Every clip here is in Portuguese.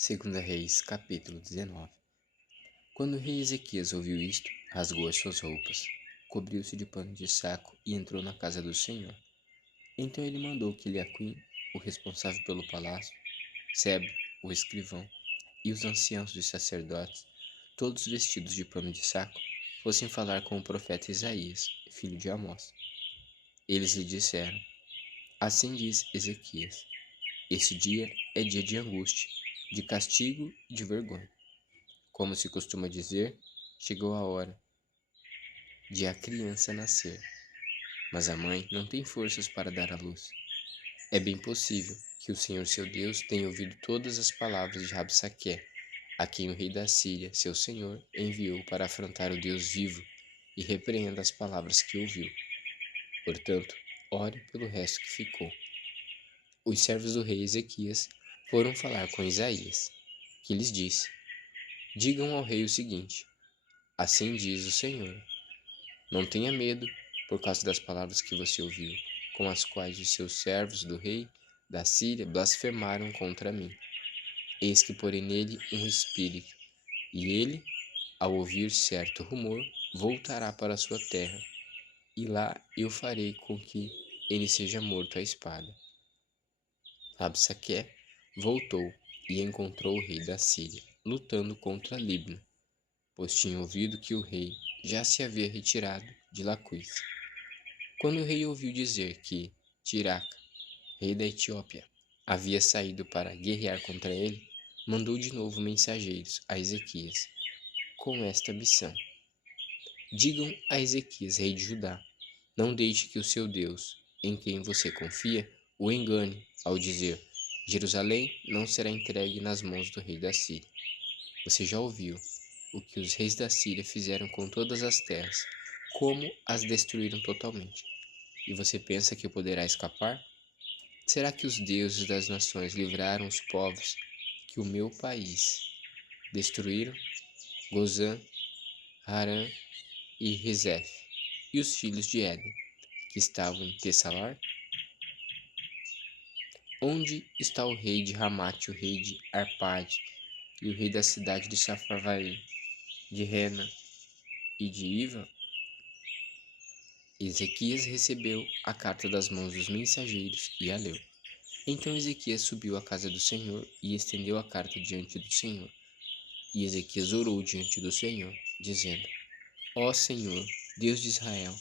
Segunda Reis, capítulo 19. Quando o rei Ezequias ouviu isto, rasgou as suas roupas, cobriu-se de pano de saco e entrou na casa do Senhor. Então ele mandou que Eliaquim, o responsável pelo palácio, Sebe, o escrivão, e os anciãos dos sacerdotes, todos vestidos de pano de saco, fossem falar com o profeta Isaías, filho de Amós. Eles lhe disseram: Assim diz Ezequias: Este dia é dia de angústia, de castigo e de vergonha. Como se costuma dizer, chegou a hora de a criança nascer, mas a mãe não tem forças para dar à luz. É bem possível que o Senhor seu Deus tenha ouvido todas as palavras de Rabsaqué, a quem o rei da Síria, seu senhor, enviou para afrontar o Deus vivo, e repreenda as palavras que ouviu. Portanto, ore pelo resto que ficou. Os servos do rei Ezequias foram falar com Isaías, que lhes disse: Digam ao rei o seguinte: Assim diz o Senhor: Não tenha medo por causa das palavras que você ouviu, com as quais os seus servos do rei da Síria blasfemaram contra mim. Eis que porei nele um espírito, e ele, ao ouvir certo rumor, voltará para a sua terra, e lá eu farei com que ele seja morto à espada. Rabsaqué voltou e encontrou o rei da Síria, lutando contra Libna, pois tinha ouvido que o rei já se havia retirado de Laquis. Quando o rei ouviu dizer que Tiraca, rei da Etiópia, havia saído para guerrear contra ele, mandou de novo mensageiros a Ezequias, com esta missão: Digam a Ezequias, rei de Judá, não deixe que o seu Deus, em quem você confia, o engane ao dizer: Jerusalém não será entregue nas mãos do rei da Síria. Você já ouviu o que os reis da Síria fizeram com todas as terras, como as destruíram totalmente. E você pensa que poderá escapar? Será que os deuses das nações livraram os povos que o meu país destruíram? Gozã, Harã e Rezef, e os filhos de Éden, que estavam em Tessalar? Onde está o rei de Ramate, o rei de Arpade, e o rei da cidade de Safarvaim, de Rena e de Iva? Ezequias recebeu a carta das mãos dos mensageiros e a leu. Então Ezequias subiu à casa do Senhor e estendeu a carta diante do Senhor. E Ezequias orou diante do Senhor, dizendo: Ó Senhor, Deus de Israel,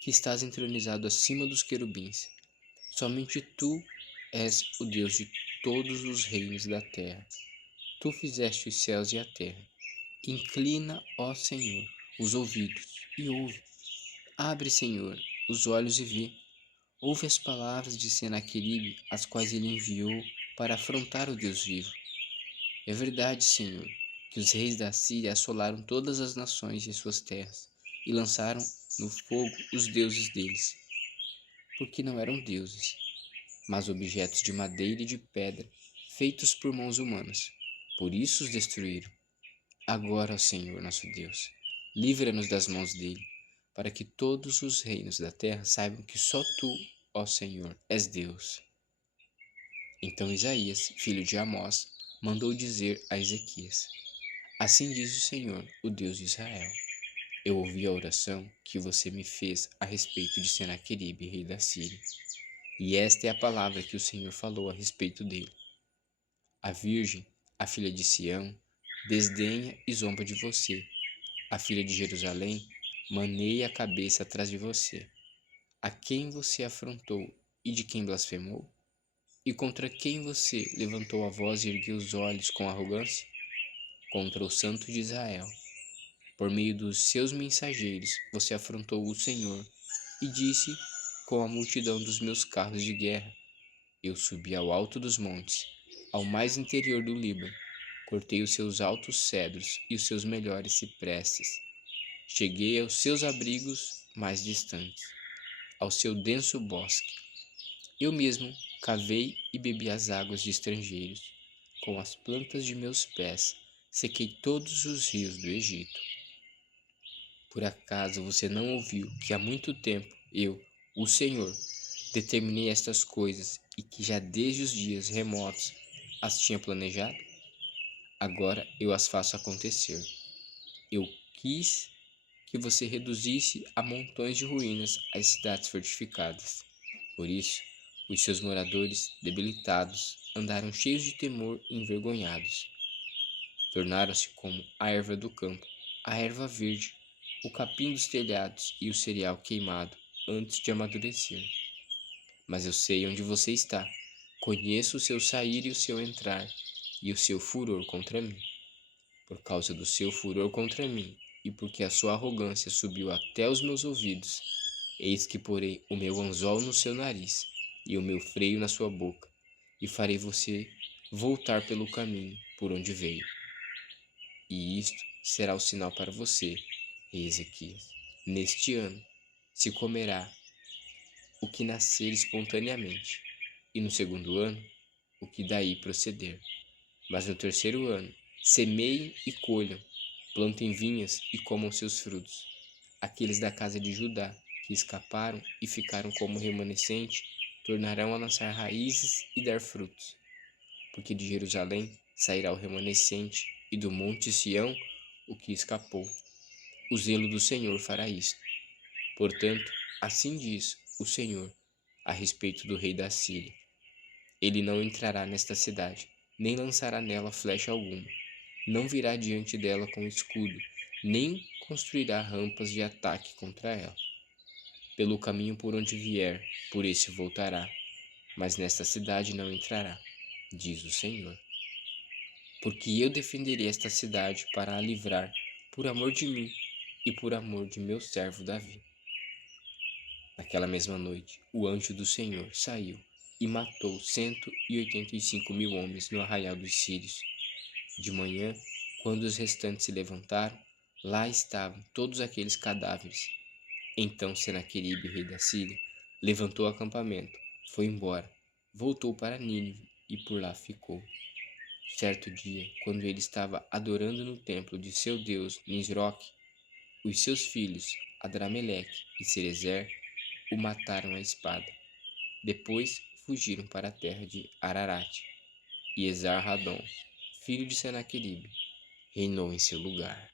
que estás entronizado acima dos querubins, somente tu és o Deus de todos os reinos da terra. Tu fizeste os céus e a terra. Inclina, ó Senhor, os ouvidos e ouve. Abre, Senhor, os olhos e vê. Ouve as palavras de Senaqueribe, as quais ele enviou para afrontar o Deus vivo. É verdade, Senhor, que os reis da Síria assolaram todas as nações e suas terras, e lançaram no fogo os deuses deles, porque não eram deuses, mas objetos de madeira e de pedra, feitos por mãos humanas. Por isso os destruíram. Agora, ó Senhor nosso Deus, livra-nos das mãos dele, para que todos os reinos da terra saibam que só tu, ó Senhor, és Deus. Então Isaías, filho de Amós, mandou dizer a Ezequias: Assim diz o Senhor, o Deus de Israel: Eu ouvi a oração que você me fez a respeito de Senaqueribe, rei da Síria, e esta é a palavra que o Senhor falou a respeito dele. A virgem, a filha de Sião, desdenha e zomba de você. A filha de Jerusalém maneia a cabeça atrás de você. A quem você afrontou e de quem blasfemou? E contra quem você levantou a voz e ergueu os olhos com arrogância? Contra o Santo de Israel. Por meio dos seus mensageiros, você afrontou o Senhor e disse com a multidão dos meus carros de guerra: Eu subi ao alto dos montes, ao mais interior do Líbano, cortei os seus altos cedros e os seus melhores cipresses. Cheguei aos seus abrigos mais distantes, ao seu denso bosque. Eu mesmo cavei e bebi as águas de estrangeiros. Com as plantas de meus pés, sequei todos os rios do Egito. Por acaso você não ouviu que há muito tempo eu, o Senhor, determinei estas coisas e que já desde os dias remotos as tinha planejado? agora eu as faço acontecer. Eu quis que você reduzisse a montões de ruínas as cidades fortificadas. Por isso, os seus moradores, debilitados, andaram cheios de temor e envergonhados. Tornaram-se como a erva do campo, a erva verde, o capim dos telhados e o cereal queimado antes de amadurecer. Mas eu sei onde você está. Conheço o seu sair e o seu entrar, e o seu furor contra mim. Por causa do seu furor contra mim, e porque a sua arrogância subiu até os meus ouvidos, eis que porei o meu anzol no seu nariz e o meu freio na sua boca, e farei você voltar pelo caminho por onde veio. E isto será o sinal para você, rei Ezequias. Neste ano se comerá o que nascer espontaneamente, e no segundo ano, o que daí proceder. Mas no terceiro ano, semeiem e colham, plantem vinhas e comam seus frutos. Aqueles da casa de Judá que escaparam e ficaram como remanescente, tornarão a lançar raízes e dar frutos. Porque de Jerusalém sairá o remanescente, e do monte Sião o que escapou. O zelo do Senhor fará isto. Portanto, assim diz o Senhor a respeito do rei da Síria: ele não entrará nesta cidade, nem lançará nela flecha alguma, não virá diante dela com escudo, nem construirá rampas de ataque contra ela. Pelo caminho por onde vier, por esse voltará, mas nesta cidade não entrará, diz o Senhor. Porque eu defenderei esta cidade para a livrar, por amor de mim e por amor de meu servo Davi. Naquela mesma noite, o anjo do Senhor saiu e matou 185.000 homens no arraial dos sírios. De manhã, quando os restantes se levantaram, lá estavam todos aqueles cadáveres. Então Senaqueribe, rei da Síria, levantou acampamento, foi embora, voltou para Nínive e por lá ficou. Certo dia, quando ele estava adorando no templo de seu deus Nisroque, os seus filhos Adrameleque e Cerezer o mataram à espada. Depois fugiram para a terra de Ararat, e Esar-Hadon, filho de Senaqueribe, reinou em seu lugar.